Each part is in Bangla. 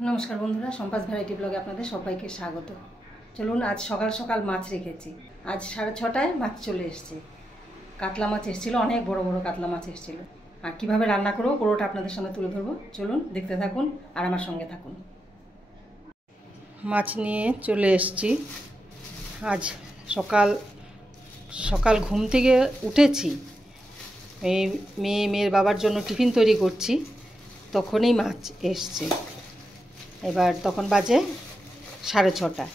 नमस्कार बंधुरा सम्पास भैराइटी ब्लगे आपनादेर सबाइके स्वागत। चलुन आज सकाल सकाल माछ रेखेছি। आज 6:30টায় माछ चले एसेছে। কাতলা মাছ এসেছিল, অনেক বড় বড় কাতলা মাছ এসেছিল। আর কিভাবে রান্না করব পুরোটা আপনাদের সামনে তুলে ধরব। চলুন দেখতে থাকুন আর আমার সঙ্গে থাকুন। মাছ নিয়ে চলে এসেছি। আজ সকাল সকাল ঘুম থেকে উঠেছি, মেয়ের বাবার জন্য টিফিন তৈরি করছি, তখনই মাছ এসেছে। এবার তখন বাজে 6:30।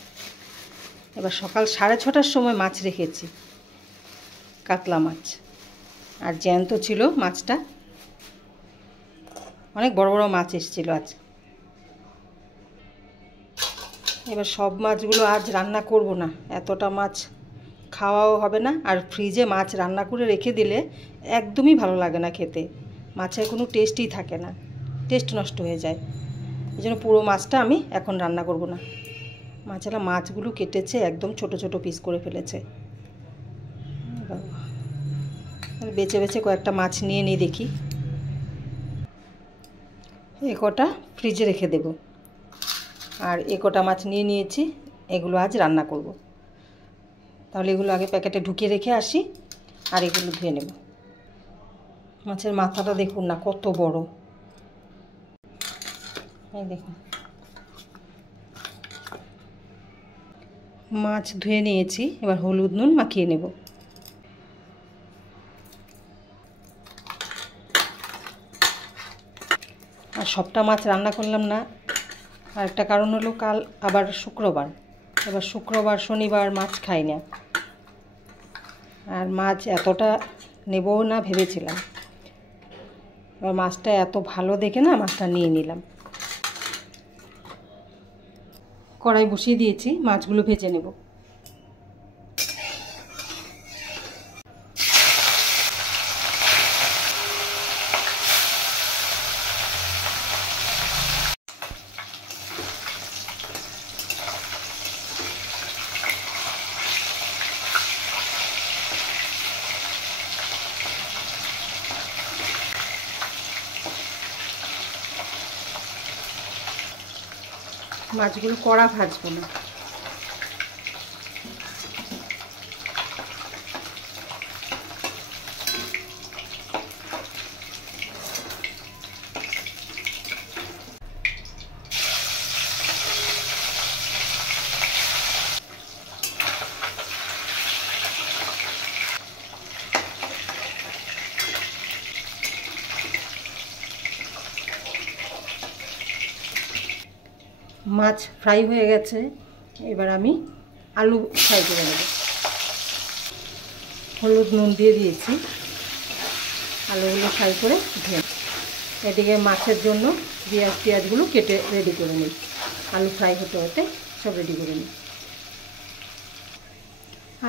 এবার সকাল 6:30টার সময় মাছ রেখেছি, কাতলা মাছ। আর জ্যান্ত ছিল মাছটা, অনেক বড় বড় মাছ এসেছিল আজ। এবার সব মাছগুলো আজ রান্না করব না, এতটা মাছ খাওয়াও হবে না। আর ফ্রিজে মাছ রান্না করে রেখে দিলে একদমই ভালো লাগে না খেতে, মাছের কোনো টেস্টই থাকে না, টেস্ট নষ্ট হয়ে যায়। এই জন্য পুরো মাছটা আমি এখন রান্না করব না। মাছগুলো কেটেছে, একদম ছোট ছোট পিস করে ফেলেছে। বেছে বেছে কয়েকটা মাছ নিয়ে নিই, দেখি। এ কটা ফ্রিজে রেখে দেব। আর এ কটা মাছ নিয়ে নিয়েছি, এগুলো আজ রান্না করব। তাহলে এগুলো আগে প্যাকেটে ঢুকিয়ে রেখে আসি, আর এগুলো ধুয়ে নেব। মাছের মাথাটা দেখুন না কত বড়, এই দেখুন। মাছ ধুয়ে নিয়েছি, এবার হলুদ নুন মাখিয়ে নেব। আর সবটা মাছ রান্না করলাম না, আর একটা কারণ হলো কাল আবার শুক্রবার। এবার শুক্রবার শনিবার মাছ খাই না, আর মাছ এতটা নেবও না ভেবেছিলাম। এবার মাছটা এত ভালো দেখে না মাছটা নিয়ে নিলাম। কড়াই বসিয়ে দিয়েছি, মাছগুলো ভেজে নেব। মাছগুলো কড়া ভাজবো না। মাছ ফ্রাই হয়ে গেছে, এবার আমি আলু ফ্রাই করে নেব। হলুদ নুন দিয়ে দিয়েছি, আলুগুলো ফ্রাই করে ধুয়ে। এদিকে মাছের জন্য পেঁয়াজগুলো কেটে রেডি করে নিই। আলু ফ্রাই হতে হতে সব রেডি করে নিই।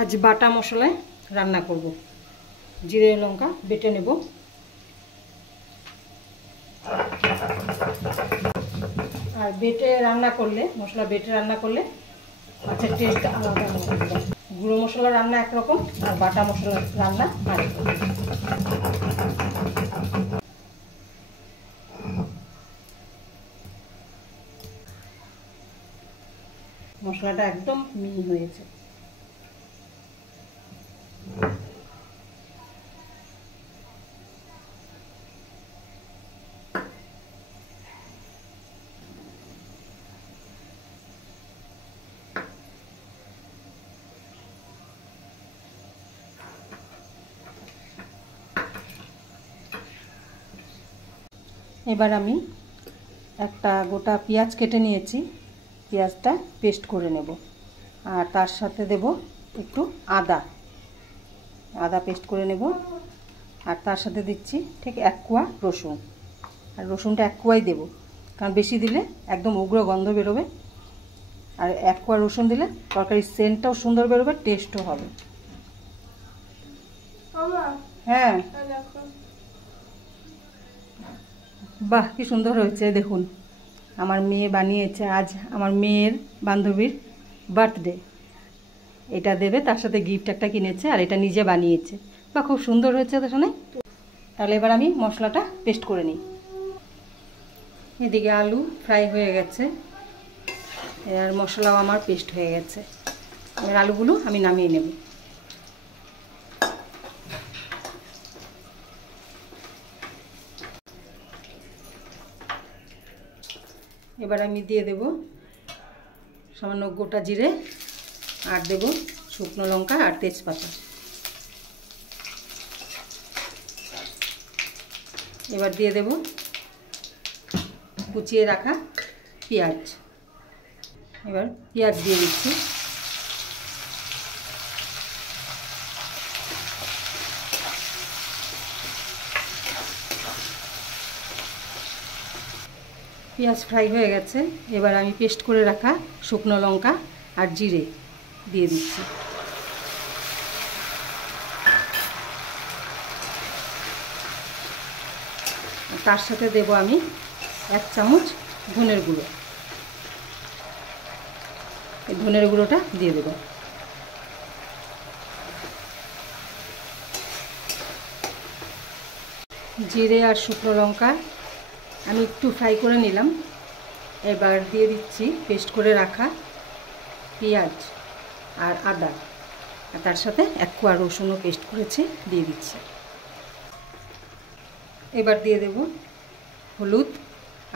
আজ বাটা মশলায় রান্না করব। জিরে লঙ্কা বেটে নেব। আর বেটে রান্না করলে, মশলা বেটে রান্না করলে মাছের টেস্ট আলাদা হবে। গুঁড়ো মশলা রান্না একরকম, আর বাটা মশলা রান্না আরেক রকম। মশলাটা একদম মিহি হয়েছে। এবার আমি একটা গোটা পেঁয়াজ কেটে নিয়েছি, পেঁয়াজটা পেস্ট করে নেব। আর তার সাথে দেব একটু আদা পেস্ট করে নেব। আর তার সাথে দিচ্ছি ঠিক 1 কোয়া রসুন। আর রসুনটা 1 কোয়াই দেব, কারণ বেশি দিলে একদম উগ্র গন্ধ বেরোবে। আর 1 কোয়া রসুন দিলে তরকারির সেন্টটাও সুন্দর বেরোবে, টেস্টও হবে। হ্যাঁ, বাহ কি সুন্দর হয়েছে দেখুন। আমার মেয়ে বানিয়েছে, আজ আমার মেয়ের বান্ধবীর বার্থডে। এটা দেবে, তার সাথে গিফট একটা কিনেছে, আর এটা নিজে বানিয়েছে। বা খুব সুন্দর হয়েছে তো শোনে। তাহলে এবার আমি মশলাটা পেস্ট করে নিই। এদিকে আলু ফ্রাই হয়ে গেছে, আর মশলাও আমার পেস্ট হয়ে গেছে। এবার আলুগুলো আমি নামিয়ে নেব। এবার আমি দিয়ে দেব সামান্য গোটা জিরে, আর দেব শুকনো লঙ্কা আর তেজপাতা। এবার দিয়ে দেব কুচিয়ে রাখা পেঁয়াজ। এবার পেঁয়াজ দিয়ে দিচ্ছি। পেঁয়াজ ফ্রাই হয়ে গেছে, এবার আমি পেস্ট করে রাখা শুকনো লঙ্কা আর জিরে দিয়ে দিচ্ছি। তার সাথে দেব আমি 1 চামচ ধনের গুঁড়ো। এই ধনের গুঁড়োটা দিয়ে দেব। জিরে আর শুকনো লঙ্কা আমি একটু ফ্রাই করে নিলাম। এবার দিয়ে দিচ্ছি পেস্ট করে রাখা পেঁয়াজ আর আদা, আর তার সাথে 1 কোয়া রসুনও পেস্ট করেছি দিয়ে দিচ্ছি। এবার দিয়ে দেব হলুদ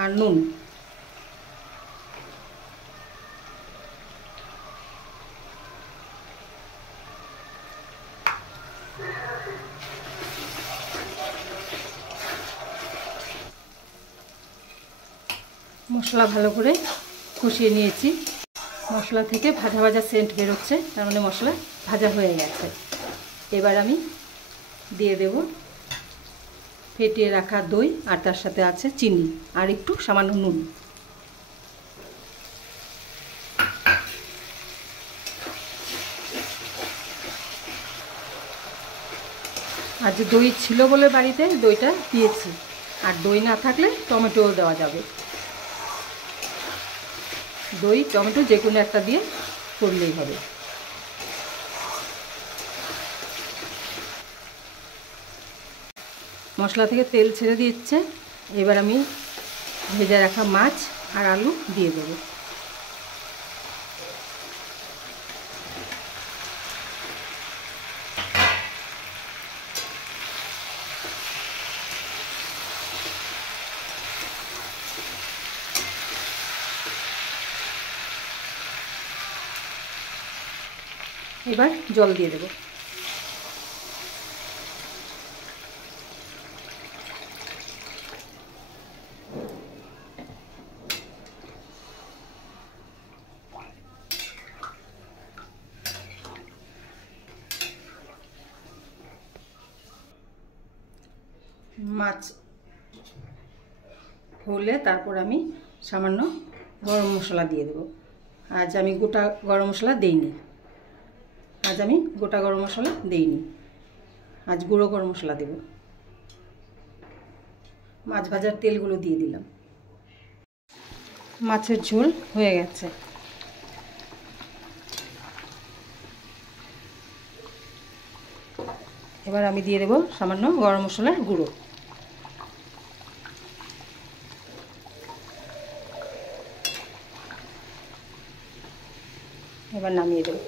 আর নুন। মশলা ভালো করে কষিয়ে নিয়েছি। মশলা থেকে ভাজা ভাজা সেন্ট বেরোচ্ছে, তার মানে মশলা ভাজা হয়ে গেছে। এবার আমি দিয়ে দেব ফেটিয়ে রাখা দই, আর তার সাথে আছে চিনি আর একটু সামান্য নুন। আজ দই ছিল বলে বাড়িতে দইটা দিয়েছি, আর দই না থাকলে টমেটোও দেওয়া যাবে। দই টমেটো যে কোনো একটা দিয়ে করলেই হবে। মশলা থেকে তেল ছেড়ে দিচ্ছে। এবার আমি ভেজে রাখা মাছ আর আলু দিয়ে দেব। এবার জল দিয়ে দেব। মাছ হলে তারপর আমি সামান্য গরম মশলা দিয়ে দেব। আজ আমি গোটা গরম মশলা দেইনি, আজ গুঁড়ো গরম মশলা দেব। মাছ ভাজার তেলগুলো দিয়ে দিলাম। মাছের ঝোল হয়ে গেছে। এবার আমি দিয়ে দেব সামান্য গরম মশলার গুঁড়ো। এবার নামিয়ে দেব।